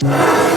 Bye.